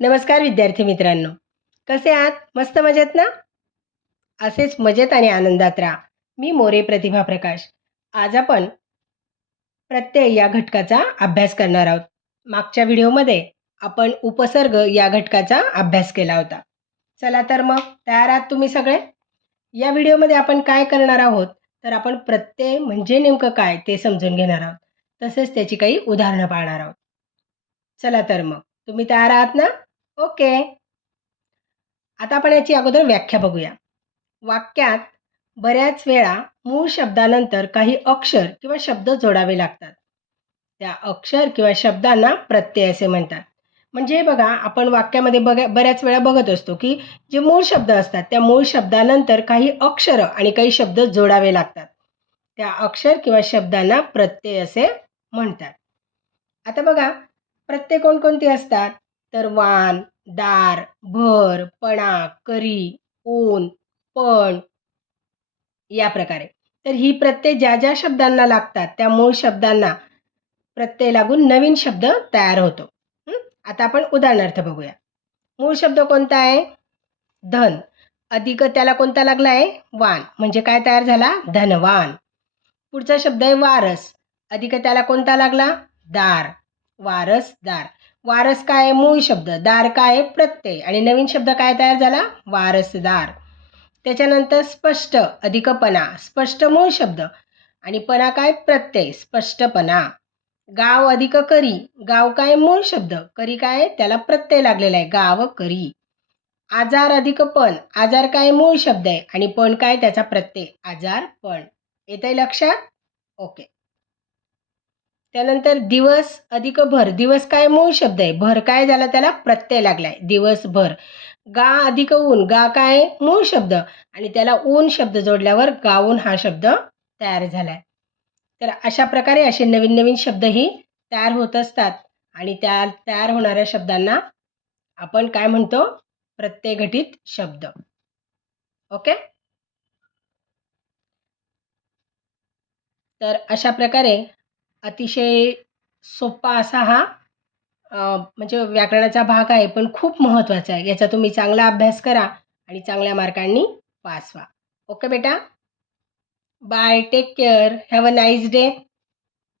नमस्कार विद्यार्थी मित्रांनो, कसे आहात? मस्त मजेत ना? असेच मजेत आणि आनंदात राहा. मी मोरे प्रतिभा प्रकाश. आज आपण प्रत्यय या घटकाचा अभ्यास करणार आहोत. मागच्या व्हिडिओमध्ये आपण उपसर्ग या घटकाचा अभ्यास केला होता. चला तर मग तयार आहात तुम्ही सगळे? या व्हिडिओमध्ये आपण काय करणार आहोत, तर आपण प्रत्यय म्हणजे नेमकं काय ते समजून घेणार आहोत. तसेच त्याची काही उदाहरणं पाहणार आहोत. चला तर मग तुम्ही तयार आहात ना? ओके. आता आपण याची अगोदर व्याख्या बघूया. वाक्यात बऱ्याच वेळा मूळ शब्दानंतर काही अक्षर किंवा शब्द जोडावे लागतात. त्या अक्षर किंवा शब्दांना प्रत्यय असे म्हणतात. म्हणजे बघा, आपण वाक्यामध्ये बऱ्याच वेळा बघत असतो, की जे मूळ शब्द असतात, त्या मूळ शब्दानंतर काही अक्षर आणि काही शब्द जोडावे लागतात. त्या अक्षर किंवा शब्दांना प्रत्यय असे म्हणतात. आता बघा, प्रत्यय कोणकोणती असतात? तर वान, दार, भर, पणा, करी, ऊन, पण या प्रकारे. तर ही प्रत्यय ज्या ज्या शब्दांना लागतात त्या मूळ शब्दांना प्रत्यय लागून नवीन शब्द तयार होतो. हं? आता आपण उदाहरणार्थ बघूया. मूळ शब्द कोणता आहे? धन. अधिक त्याला कोणता लागला आहे? वान. म्हणजे काय तयार झाला? धनवान. पुढचा शब्द आहे वारस. अधिक त्याला कोणता लागला? दार. वारसदार. वारस काय आहे? मूळ शब्द. दार काय आहे? प्रत्यय. आणि नवीन शब्द काय तयार झाला? वारसदार. त्याच्यानंतर स्पष्ट अधिकपणा. स्पष्ट मूळ शब्द आणि पणा काय? प्रत्यय. स्पष्टपणा. गाव अधिक करी. गाव काय? मूळ शब्द. करी काय? त्याला प्रत्यय लागलेला आहे. गाव करी. आजार अधिक पण. आजार काय? मूळ शब्द आहे आणि पण काय? त्याचा प्रत्यय. आजार पण. येतंय लक्षात? ओके. त्यानंतर दिवस अधिक भर. दिवस काय? मूळ शब्द आहे. भर काय झाला? त्याला प्रत्यय लागलाय. दिवसभर. गा अधिक ऊन. गा काय? मूळ शब्द आणि त्याला ऊन शब्द जोडल्यावर गाऊन हा शब्द तयार झालाय. तर अशा प्रकारे असे नवीन नवीन शब्दही तयार होत असतात आणि त्या तयार होणाऱ्या शब्दांना आपण काय म्हणतो? प्रत्ययघटित शब्द. ओके. तर अशा प्रकारे अतिशय सोपा असा हा म्हणजे व्याकरणाचा भाग आहे, पण खूप महत्त्वाचा आहे. याचा तुम्ही चांगला अभ्यास करा आणि चांगल्या मार्कांनी पास व्हा. ओके बेटा. Bye. Take care. Have a nice day.